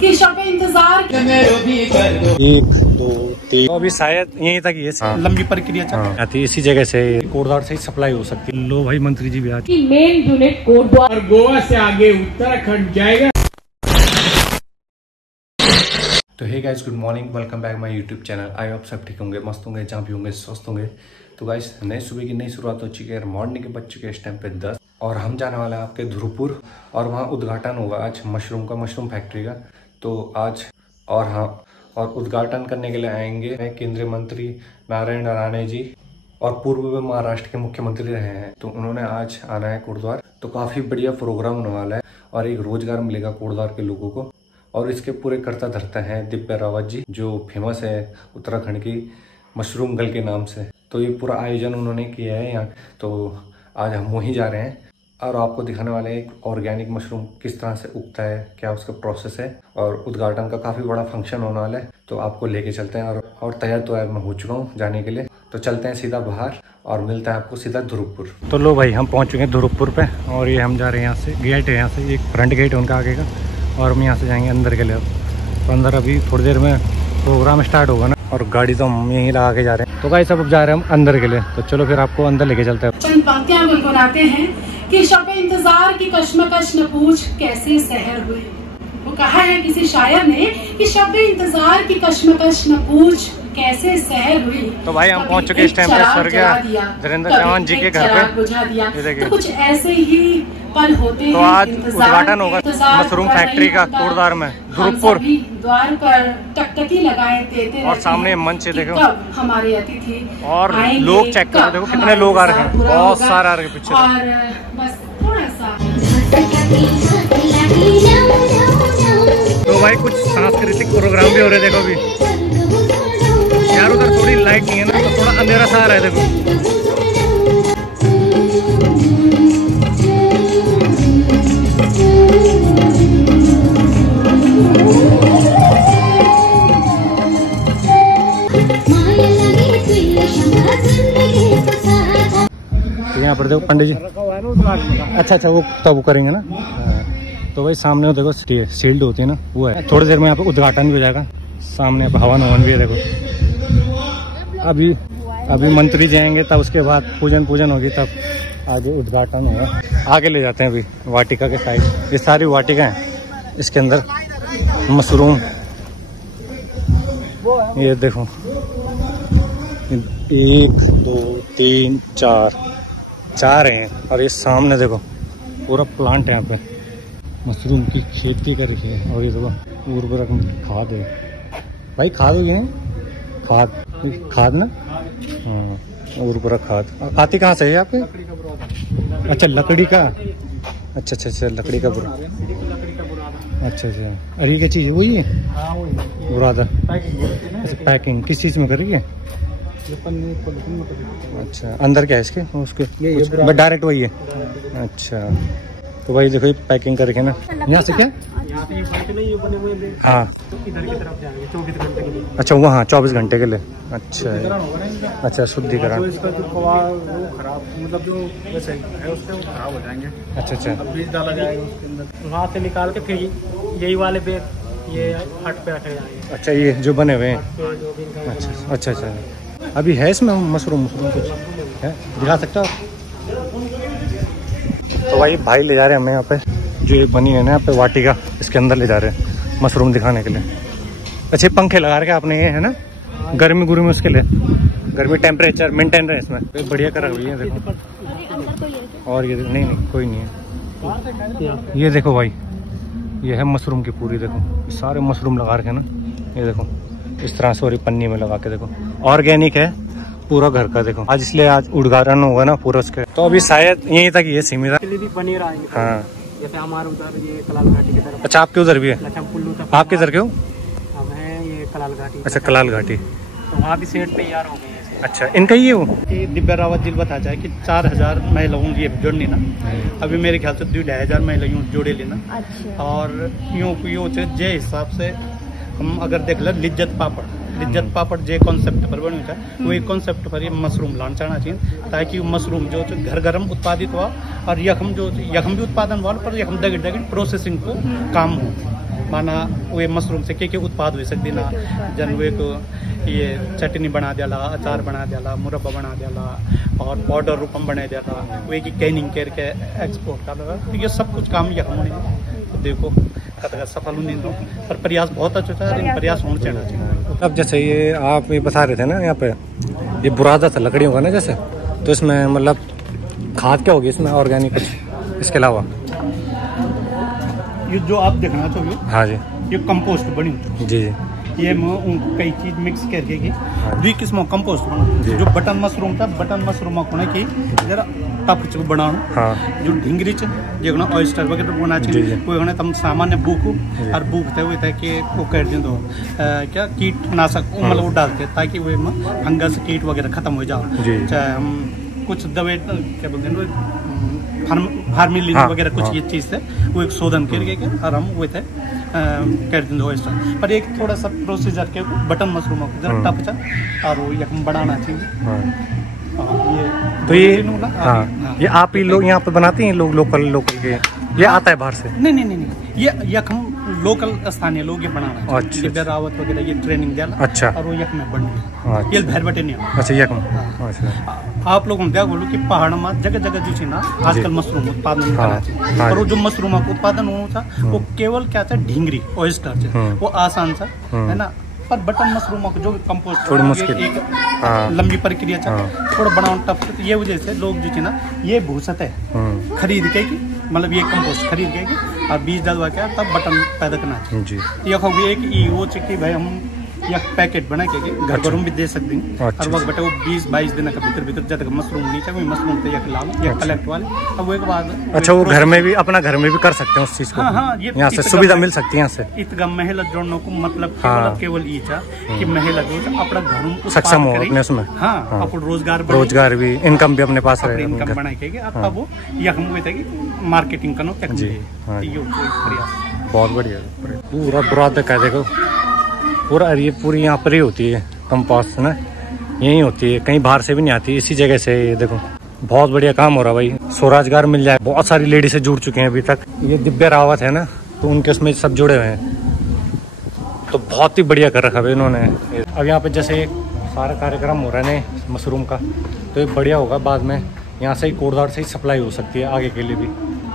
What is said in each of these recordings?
कि शब इंतजार। 1 2 3 तो अभी शायद यहीं तक ये लंबी प्रक्रिया आती है। इसी जगह से कोटद्वार से ही सप्लाई हो सकती है। लो भाई मंत्री जी भी आज मेन यूनिट कोटद्वार और गोवा से आगे उत्तराखंड जाएगा। तो hey guys, good morning, welcome back my YouTube channel. I hope सब ठीक होंगे, मस्त होंगे, जहाँ भी होंगे स्वस्थ होंगे। तो गाइस, नए सुबह की नई शुरुआत हो चुकी है। मॉर्निंग के बज चुके हैं इस टाइम पे 10 और हम जाने वाले हैं आपके ध्रुवपुर और वहाँ उद्घाटन होगा आज मशरूम फैक्ट्री का। तो आज और उद्घाटन करने के लिए आएंगे केंद्रीय मंत्री नारायण राणे जी और पूर्व में महाराष्ट्र के मुख्यमंत्री रहे हैं। तो उन्होंने आज आना है कोटद्वार। तो काफ़ी बढ़िया प्रोग्राम होने वाला है और एक रोजगार मिलेगा कोटद्वार के लोगों को। और इसके पूरे कर्ता धर्ता हैं दिव्या रावत जी, जो फेमस है उत्तराखंड की मशरूम गर्ल के नाम से। तो ये पूरा आयोजन उन्होंने किया है यहाँ। तो आज हम वहीं जा रहे हैं और आपको दिखाने वाले हैं एक ऑर्गेनिक मशरूम किस तरह से उगता है, क्या उसका प्रोसेस है। और उद्घाटन का काफ़ी बड़ा फंक्शन होने वाला है, तो आपको लेके चलते हैं। और तैयार तो मैं हो चुका हूँ जाने के लिए। तो चलते हैं सीधा बाहर और मिलता है आपको सीधा ध्रुवपुर। तो लो भाई, हम पहुँच चुके हैं ध्रुवपुर पे और ये हम जा रहे हैं यहाँ से। गेट है यहाँ से, एक फ्रंट गेट है उनका आगे का, और हम यहाँ से जाएंगे अंदर के लिए। तो अंदर अभी थोड़ी देर में प्रोग्राम स्टार्ट होगा ना, और गाड़ी तो हम यहीं लगा के जा रहे हैं। तो गाइस, अब जा रहे हैं हम अंदर के लिए। तो चलो फिर आपको अंदर लेके चलते हैं। चंद पंक्तियां गुनगुनाते हैं कि शब इंतजार की कश्मकश न पूछ कैसे सहर हुए। वो कहा है किसी शायर ने कि शब इंतजार की कश्मकश न पूछ कैसे सहर हुई। तो भाई, हम पहुंच चुके इस टाइम पे स्वर्गीय धीरेन्द्र चौहान जी के घर पे। बुझा दिया। तो कुछ ऐसे ही पल होते हैं। तो आज उद्घाटन होगा मशरूम फैक्ट्री का कोटद्वार में ध्रुवपुर। द्वार पर टकटकी लगाए देते और सामने मंच है, देखो हमारे अतिथि और लोग चेक करो, देखो कितने लोग आ रहे हैं, बहुत सारा आ रहे हैं पीछे। और बस थोड़ा सा तो भाई, कुछ सांस्कृतिक प्रोग्राम भी हो रहे हैं। देखो अभी यार उधर थोड़ी लाइट नहीं है ना, तो थोड़ा अंधेरा सा आ रहा है। देखो यहाँ पर देखो पंडित जी। अच्छा, वो तब वो करेंगे ना। तो भाई सामने वो देखो शील्ड होती है ना, वो है। थोड़ी देर में यहाँ पे उद्घाटन भी हो जाएगा। सामने हवन भी है, देखो। अभी मंत्री जाएंगे, तब उसके बाद पूजन होगी, तब आगे उद्घाटन होगा। आगे ले जाते हैं अभी वाटिका के साइड। ये सारी वाटिका है, इसके अंदर मशरूम, ये देखो 1 2 3 4 हैं। और ये सामने देखो पूरा प्लांट है, यहाँ पे मशरूम की खेती कर रही है। और ये देखो उर्वरक खाद है भाई, खाद हो गए, खाद ना। हाँ, उर्वरक खाद आती कहाँ से है आपके? अच्छा, लकड़ी का। अच्छा, लकड़ी का बुरा। अच्छा, अरे ये क्या चीज़ है? वही है बुरादा। अच्छा, पैकिंग किस चीज़ में करेगी? अच्छा, अंदर क्या है इसके? उसके डायरेक्ट वही है। अच्छा, तो भाई देखो ये पैकिंग करके ना, यहाँ से क्या? हाँ, इधर की तरफ जाएंगे 24 घंटे के लिए। अच्छा, वहाँ 24 घंटे के लिए। अच्छा, शुद्धिकरण। इसका जो खराब, मतलब जो वैसे है उससे वो खराब हो जाएंगे। अच्छा, बीज डाला जाएगा उसके अंदर, वहाँ से निकाल के फिर यही वाले बैग ये हट पे रखे जाएंगे। अच्छा, ये जो बने हुए हैं। अच्छा, अभी है इसमें मशरूम कुछ है, दिखा सकते हो? तो भाई ले जा रहे हैं हमें यहाँ पे, जो ये बनी है ना यहाँ पे वाटिका, इसके अंदर ले जा रहे हैं मशरूम दिखाने के लिए। अच्छे पंखे लगा रखे आपने, ये है ना, गर्मी में उसके लिए, गर्मी टेम्परेचर मेंटेन रहे इसमें। बढ़िया करा हुई है, देखो। और ये नहीं कोई नहीं है। ये देखो भाई, ये है मशरूम की पूरी, देखो सारे मशरूम लगा रखे ना। ये देखो इस तरह से, और पन्नी में लगा के देखो, ऑर्गेनिक है पूरा घर का। देखो आज इसलिए आज उद्घाटन होगा ना पूरा उसके। तो अभी शायद यहीं तक ये सीमित है। पनीर आएंगे। हाँ, जैसे हमारे उधर ये कलाल घाटी की तरफ। अच्छा, आपके उधर भी है? आप किधर के हो? हम हैं ये कलाल घाटी। अच्छा, कलाल घाटी। तो वहाँ भी सेट तैयार हो गई है। अच्छा, इनका ही है वो? दिव्या रावत जी बता जाए कि 4000 महिलाओं की जोड़नी ना। अभी मेरे ख्याल से 2500 महिलाओं जोड़े लेना। अच्छा। और यूँ जे हिसाब से हम अगर देख ले लिज्जत पापड़ जे कॉन्सेप्ट पर बनो है, वही कॉन्सेप्ट पर ये मशरूम लाना चाहना चाहिए, ताकि मशरूम जो घर गरम उत्पादित हुआ और यखम भी उत्पादन हुआ, पर यखम दगड़ प्रोसेसिंग को काम हो। माना वे मशरूम से के उत्पाद हो सकते ना, जन वे को ये चटनी बना दिया, अचार बना दिया, मुरब्बा बना दिया और पाउडर रूपम बना दिया, वे की कैनिंग करके एक्सपोर्ट कर रहा। तो ये सब कुछ काम यहाँ तो देखो सफल नहीं हो, पर प्रयास बहुत अच्छा था, लेकिन प्रयास होना चाहिए। अब जैसे ये आप ये बता रहे थे ना, यहाँ पे ये बुरादा था लकड़ियों का ना जैसे, तो इसमें मतलब खाद क्या होगी इसमें ऑर्गेनिक कुछ इसके अलावा? ये जो आप देखना चाहोगे, हाँ जी, ये कंपोस्ट बनी जी जी, ये कई चीज मिक्स करके की दुई किस्म कंपोस्ट बना। जो बटन मशरूम था, बटन मशरूम को की जरा टप च बनाना, हाँ। जो ढिंगरी च जो ऑयस्टर वगैरह बना चाहिए वो तम सामान्य बुक और बुक थे वो थे कि वो कर दो क्या कीटनाशक मतलब वो डालते ताकि वो फंगस कीट वगैरह खत्म हो जाओ। चाहे हम कुछ दवाई क्या बोलते हैं फार्मिलिन वगैरह कुछ ये चीज़ थे वो एक शोधन करके और हम वो थे कर दें ऑयस्टर। पर एक थोड़ा सा प्रोसीजर के बटन मशरूम को जरा टप चा और वो हम बनाना चाहिए। तो ये हाँ, ये आप ही लोग यहाँ पे बनाते हैं लोग लोकल के, ये आता है बाहर से? नहीं, ये हम लोकल स्थानीय लोग ये बनाना। अच्छा, दिव्या रावत वगैरह ये ट्रेनिंग दिया, अच्छा, और वो यक में बन गया। ये भैर बटे नहीं। अच्छा, यक में। अच्छा, आप लोगों ने बोलो कि पहाड़ में जगह जगह जो ना आजकल मशरूम उत्पादन करना चाहिए, और वो जो मशरूम का उत्पादन होना था वो केवल क्या था ढिंगरी ऑयस्टर से, वो आसान था है ना। पर बटन मशरूम को जो कंपोस्ट थोड़ी मुश्किल, एक लंबी प्रक्रिया था, थोड़ा बनाना टफ, तो ये वजह से लोग जो ना ये भूसत है खरीद के मतलब ये कंपोस्ट खरीद के और बीज डलवा के तब बटन पैदा करना चाहिए। ये एक वो चाहिए भाई हम या पैकेट बना के घर घरों भी दे सकते हैं। और वक्त बेटा वो 20-22 दिन का भीतर जब तक मशरूम नहीं चाहिए मशरूम तो या कलेक्ट वाले, अब वो एक बाद अच्छा वो घर में भी अपना घर में भी कर सकते हैं उस चीज को। हाँ, यहाँ से सुविधा मिल सकती है यहाँ से। इतना महिला जोड़ने को मतलब केवल ये था कि महिला जो अपना घरों सक्षम हो अपने उसमें, हाँ, अपना रोजगार भी, इनकम भी अपने पास रहे, इनकम बना के अब वो या हम वो था कि मार्केटिंग करना बहुत बढ़िया। पूरा बुरादा कह देखो पूरा ये पूरी यहाँ पर ही होती है कंपोस्ट ना, यही होती है, कहीं बाहर से भी नहीं आती, इसी जगह से। ये देखो बहुत बढ़िया काम हो रहा भाई, स्वरोजगार मिल जाए। बहुत सारी लेडी से जुड़ चुके हैं अभी तक। ये दिव्या रावत है ना, तो उनके उसमें सब जुड़े हुए हैं, तो बहुत ही बढ़िया कर रखा है इन्होंने। अब यहाँ पे जैसे सारा कार्यक्रम हो रहा है ना मशरूम का, तो ये बढ़िया होगा, बाद में यहाँ से ही कोटद्वार से ही सप्लाई हो सकती है आगे के लिए भी,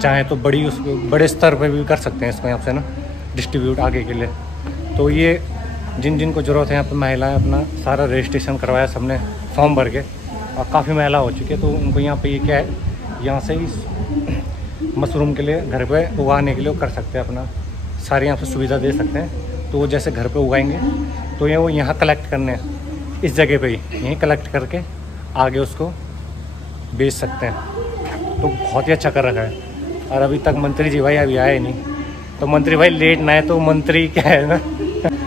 चाहे तो बड़े स्तर पर भी कर सकते हैं इसको यहाँ से ना डिस्ट्रीब्यूट आगे के लिए। तो ये जिन को ज़रूरत है यहाँ पे महिलाएं अपना सारा रजिस्ट्रेशन करवाया सबने, फॉर्म भर के, और काफ़ी महिला हो चुकी है, तो उनको यहाँ पे ये क्या है यहाँ से ही मशरूम के लिए घर पे उगाने के लिए कर सकते हैं, अपना सारी यहाँ पे सुविधा दे सकते हैं। तो वो जैसे घर पे उगाएंगे तो ये वो यहाँ कलेक्ट करने हैं इस जगह पे ही, यहीं कलेक्ट करके आगे उसको बेच सकते हैं। तो बहुत ही अच्छा कर रखा है। और अभी तक मंत्री जी भाई अभी आए नहीं, तो मंत्री भाई लेट ना आए तो मंत्री क्या है ना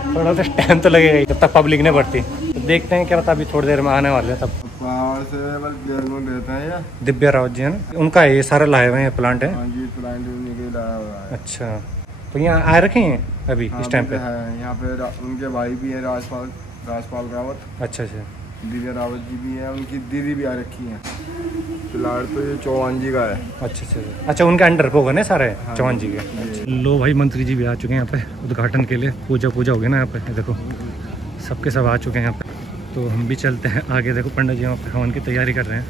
थोड़ा सा टाइम तो लगेगा ही, तब तक पब्लिक नहीं बढ़ती। तो देखते हैं क्या पता, अभी थोड़ी देर में आने वाले हैं। तब दिव्या रावत जी है ना, उनका ये सारा लाए हुए हैं प्लांट है। अच्छा, तो यहाँ आए रखे हैं अभी इस टाइम पे? यहाँ पे उनके भाई भी है राजपाल रावत। अच्छा, दिव्या रावत जी भी है, उनकी दीदी भी आ रखी है। फिलहाल तो ये चौहान जी का है। अच्छा, उनके अंडर पे होगा ना सारे चौहान जी के। अच्छा। लो भाई मंत्री जी भी आ चुके हैं यहाँ पे उद्घाटन के लिए, पूजा होगी ना यहाँ पे, देखो सबके सब आ चुके हैं यहाँ पे। तो हम भी चलते हैं आगे, देखो पंडित जी यहाँ पे हवन की तैयारी कर रहे हैं।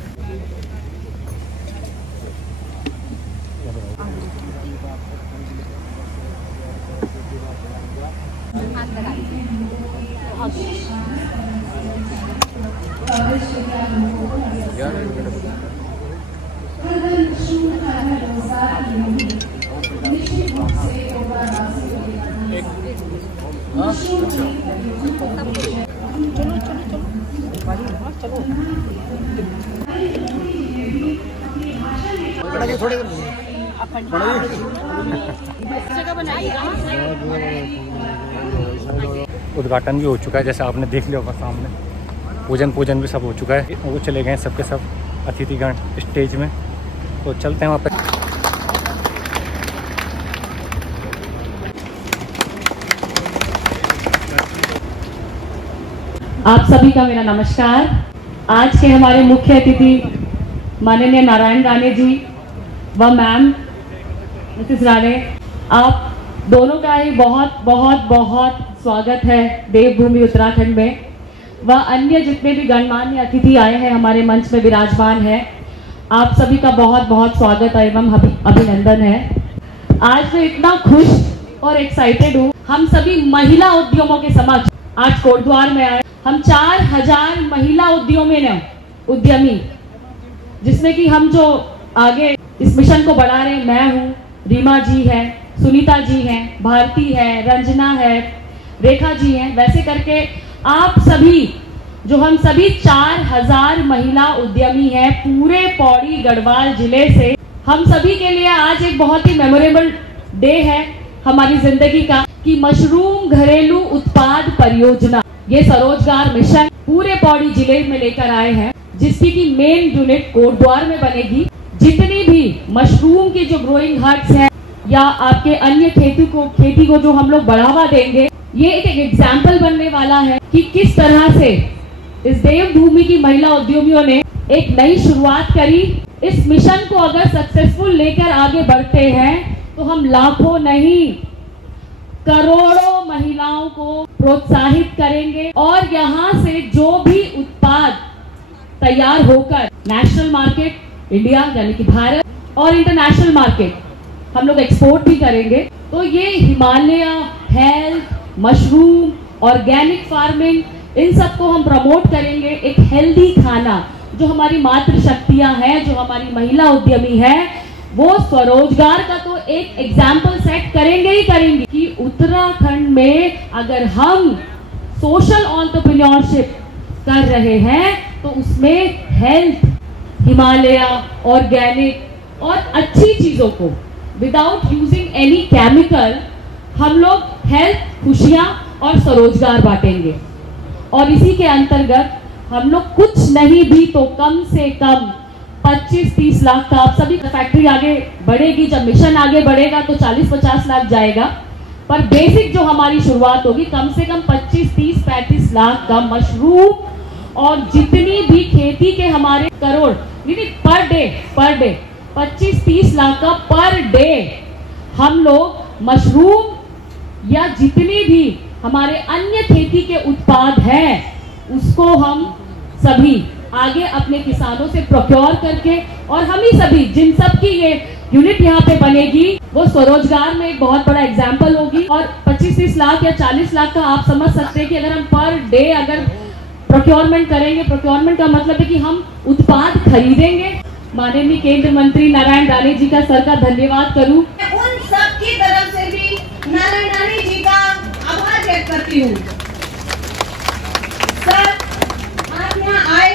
उद्घाटन भी हो चुका है, जैसे आपने देख लिया होगा सामने, पूजन भी सब हो चुका है। वो चले गए सबके सब अतिथिगण स्टेज में, तो चलते हैं वहाँ पे। आप सभी का मेरा नमस्कार। आज के हमारे मुख्य अतिथि माननीय नारायण राणे जी व मैम मिसेस राणे, आप दोनों का ही बहुत बहुत बहुत स्वागत है देवभूमि उत्तराखंड में। वह अन्य जितने भी गणमान्य अतिथि आए हैं हमारे मंच में विराजमान है, आप सभी का बहुत बहुत स्वागत एवं अभिनंदन है। आज मैं इतना खुश और एक्साइटेड हूँ, हम सभी महिला उद्यमों के समक्ष आज कोटद्वार में आए। हम 4000 महिला उद्यमी, जिसमें कि हम जो आगे इस मिशन को बढ़ा रहे हैं, मैं हूँ, रीमा जी है, सुनीता जी हैं, भारती है, रंजना है, रेखा जी हैं, वैसे करके आप सभी जो हम सभी 4000 महिला उद्यमी हैं पूरे पौड़ी गढ़वाल जिले से। हम सभी के लिए आज एक बहुत ही मेमोरेबल डे है हमारी जिंदगी का कि मशरूम घरेलू उत्पाद परियोजना, ये स्वरोजगार मिशन पूरे पौड़ी जिले में लेकर आए हैं, जिसकी की मेन यूनिट कोटद्वार में बनेगी। जितनी भी मशरूम की जो ग्रोइंग हट्स हैं या आपके अन्य खेती को जो हम लोग बढ़ावा देंगे, ये एक एग्जाम्पल बनने वाला है कि किस तरह से इस देवभूमि की महिला उद्यमियों ने एक नई शुरुआत करी। इस मिशन को अगर सक्सेसफुल लेकर आगे बढ़ते हैं तो हम लाखों नहीं करोड़ों महिलाओं को प्रोत्साहित करेंगे और यहाँ से जो भी उत्पाद तैयार होकर नेशनल मार्केट इंडिया यानी कि भारत और इंटरनेशनल मार्केट हम लोग एक्सपोर्ट भी करेंगे, तो ये Himalaya health, mushroom, organic farming, इन सबको हम प्रमोट करेंगे। एक हेल्दी खाना जो हमारी मातृ शक्तियां हैं, जो हमारी महिला उद्यमी है, वो स्वरोजगार का तो एक एग्जाम्पल सेट करेंगे ही करेंगे कि उत्तराखंड में अगर हम सोशल एंटरप्रेन्योरशिप कर रहे हैं तो उसमें हेल्थ, हिमालय, ऑर्गेनिक और अच्छी चीजों को विदाउट यूजिंग एनी केमिकल हम लोग हेल्थ, खुशियां और स्वरोजगार बांटेंगे। और इसी के अंतर्गत हम लोग कुछ नहीं भी तो कम से कम 25-30 लाख का, आप सभी फैक्ट्री आगे बढ़ेगी, जब मिशन आगे बढ़ेगा तो 40-50 लाख जाएगा, पर बेसिक जो हमारी शुरुआत होगी कम से कम 25-30-35 लाख का मशरूम और जितनी भी खेती के हमारे करोड़ पर डे 25-30 लाख का पर डे हम लोग मशरूम या जितनी भी हमारे अन्य खेती के उत्पाद हैं उसको हम सभी आगे अपने किसानों से प्रोक्योर करके, और हम ही सभी जिन सब की ये यूनिट यहाँ पे बनेगी वो स्वरोजगार में एक बहुत बड़ा एग्जाम्पल होगी। और 25-30 लाख या 40 लाख का आप समझ सकते हैं कि अगर हम पर डे अगर प्रोक्योरमेंट करेंगे, प्रोक्योरमेंट का मतलब है कि हम उत्पाद खरीदेंगे। माननीय केंद्र मंत्री नारायण राणे जी का सर का धन्यवाद करूं। उन सब की तरफ से भी नारायण राणे जी का आभार व्यक्त करती हूँ। सर, आप यहाँ आए,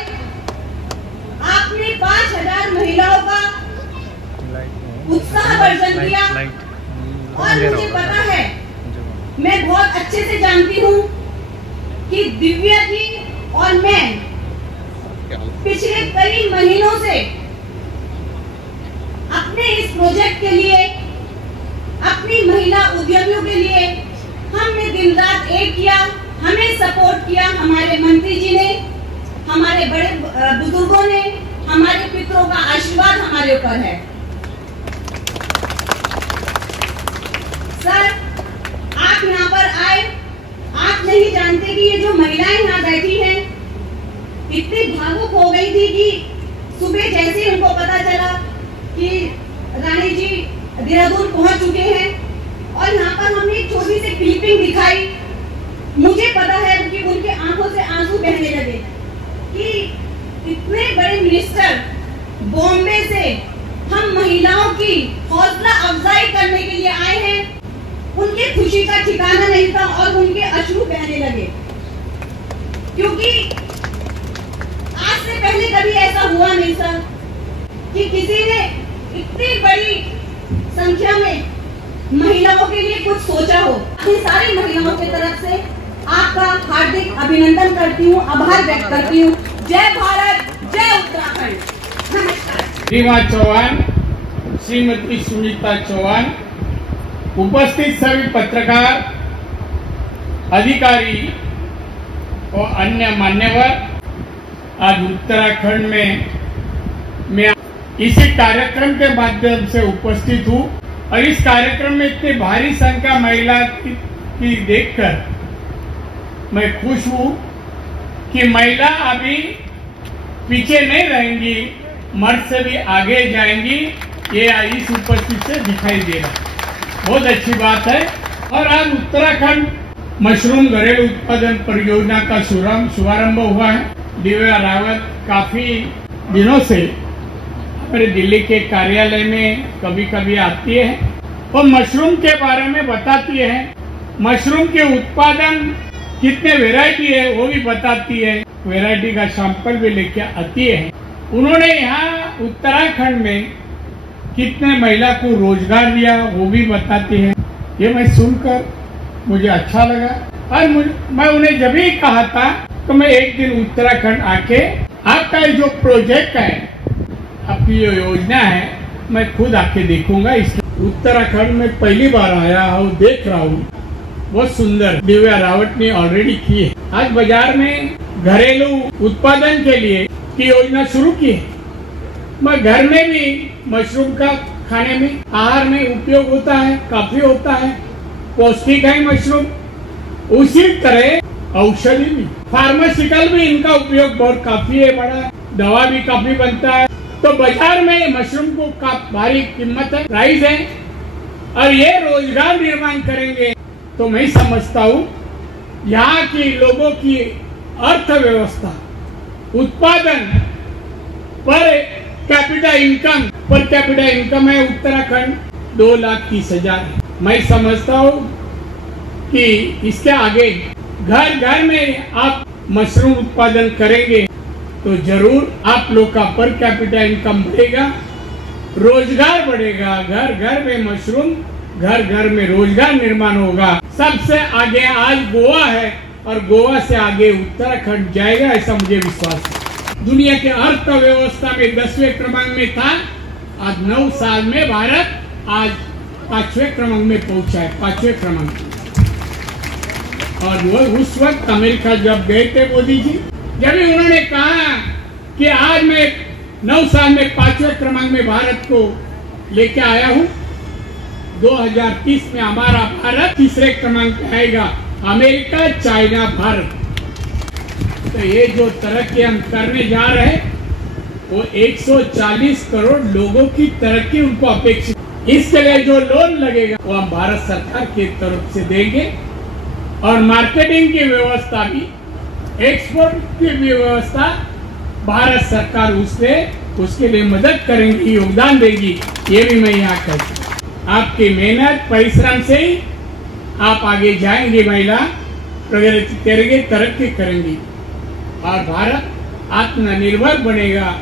आपने 5000 महिलाओं का उत्साहवर्धन किया और मुझे पता है, मैं बहुत अच्छे से जानती हूँ कि दिव्या जी और मैं पिछले कई महीनों से अपने इस प्रोजेक्ट के लिए, अपनी महिला उद्यमियों के लिए हमने दिन रात एक किया, हमें सपोर्ट किया हमारे मंत्री जी ने, हमारे बड़े बुजुर्गों ने, हमारे पितरों का आशीर्वाद हमारे ऊपर है। सर, आप यहाँ पर आए, आप नहीं जानते कि ये जो महिलाएं यहाँ बैठी हैं इतनी भावुक हो गई थी कि सुबह जैसे उनको पता चला कि रानी जी देहरादून पहुंच चुके हैं और यहाँ पर हमने एक छोटी सी क्लिपिंग दिखाई, मुझे पता है कि उनके आंखों से आंसू बहने लगे कि इतने बड़े मिनिस्टर बॉम्बे से हम महिलाओं की हौसला अफजाई करने के लिए आए हैं, उनकी खुशी का ठिकाना नहीं था और उनके अश्रु बहने लगे, क्योंकि आज से पहले कभी ऐसा हुआ नहीं सर कि किसी ने इतनी बड़ी संख्या में महिलाओं के लिए कुछ सोचा हो। इन सारी महिलाओं की तरफ से आपका हार्दिक अभिनंदन करती हूँ, आभार व्यक्त करती हूँ। जय भारत, जय उत्तराखंड। नमस्कार। रीमा चौहान, श्रीमती सुनीता चौहान, उपस्थित सभी पत्रकार, अधिकारी और अन्य मान्यवर, आज उत्तराखंड में मैं इसी कार्यक्रम के माध्यम से उपस्थित हूँ और इस कार्यक्रम में इतनी भारी संख्या महिला की देखकर मैं खुश हूं कि महिला अभी पीछे नहीं रहेंगी, मर्द से भी आगे जाएंगी। ये इस उपस्थिति से दिखाई दे रहा है, बहुत अच्छी बात है। और आज उत्तराखंड मशरूम घरेलू उत्पादन परियोजना का शुभारंभ हुआ है। दिव्या रावत काफी दिनों से हमारे दिल्ली के कार्यालय में कभी कभी आती है और मशरूम के बारे में बताती है। मशरूम के उत्पादन कितने वैरायटी है वो भी बताती है, वैरायटी का सैंपल भी लेके आती है। उन्होंने यहाँ उत्तराखंड में कितने महिला को रोजगार दिया वो भी बताती है। ये मैं सुनकर मुझे अच्छा लगा और मैं उन्हें जब भी कहा था तो मैं एक दिन उत्तराखंड आके आपका जो प्रोजेक्ट है, आपकी जो योजना है, मैं खुद आके देखूंगा। इसलिए उत्तराखंड में पहली बार आया हूँ, देख रहा हूँ, बहुत सुंदर दिव्या रावत ने ऑलरेडी की है। आज बाजार में घरेलू उत्पादन के लिए की योजना शुरू की है। मैं घर में भी मशरूम का खाने में आहार में उपयोग होता है, काफी होता है, पौष्टिक है मशरूम। उसी तरह औषधि भी, फार्मास्यूटिकल भी इनका उपयोग बहुत काफी है, बड़ा दवा भी काफी बनता है। तो बाजार में मशरूम को भारी कीमत है, प्राइस है, और ये रोजगार निर्माण करेंगे तो मैं समझता हूँ यहाँ की लोगों की अर्थव्यवस्था, उत्पादन पर कैपिटा इनकम है उत्तराखंड 2,30,000। मैं समझता हूँ कि इसके आगे घर घर में आप मशरूम उत्पादन करेंगे तो जरूर आप लोग का पर कैपिटा इनकम बढ़ेगा, रोजगार बढ़ेगा। घर घर में मशरूम, घर घर में रोजगार निर्माण होगा। सबसे आगे आज गोवा है और गोवा से आगे उत्तराखंड जाएगा, ऐसा मुझे विश्वास है। दुनिया के अर्थव्यवस्था में 10वें क्रमांक में था, आज 9 साल में भारत आज 5वें क्रमांक में पहुंचा है, 5वें क्रमांक। और वो उस वक्त अमेरिका जब गए थे मोदी जी, जब उन्होंने कहा कि आज मैं 9 साल में 5वें क्रमांक में भारत को लेके आया हूं, 2030 में हमारा भारत 3रे क्रमांक पे आएगा, अमेरिका, चाइना, भारत। तो ये जो तरक्की हम करने जा रहे हैं वो 140 करोड़ लोगों की तरक्की उनको अपेक्षित। इसके लिए जो लोन लगेगा वो हम भारत सरकार की तरफ से देंगे और मार्केटिंग की व्यवस्था भी, एक्सपोर्ट की भी व्यवस्था भारत सरकार उसके लिए मदद करेंगी, योगदान देगी। ये भी मैं यहाँ कहता हूँ। आपकी मेहनत परिश्रम से ही आप आगे जाएंगे, महिला प्रगति करेंगे, तरक्की करेंगी और भारत आत्मनिर्भर बनेगा।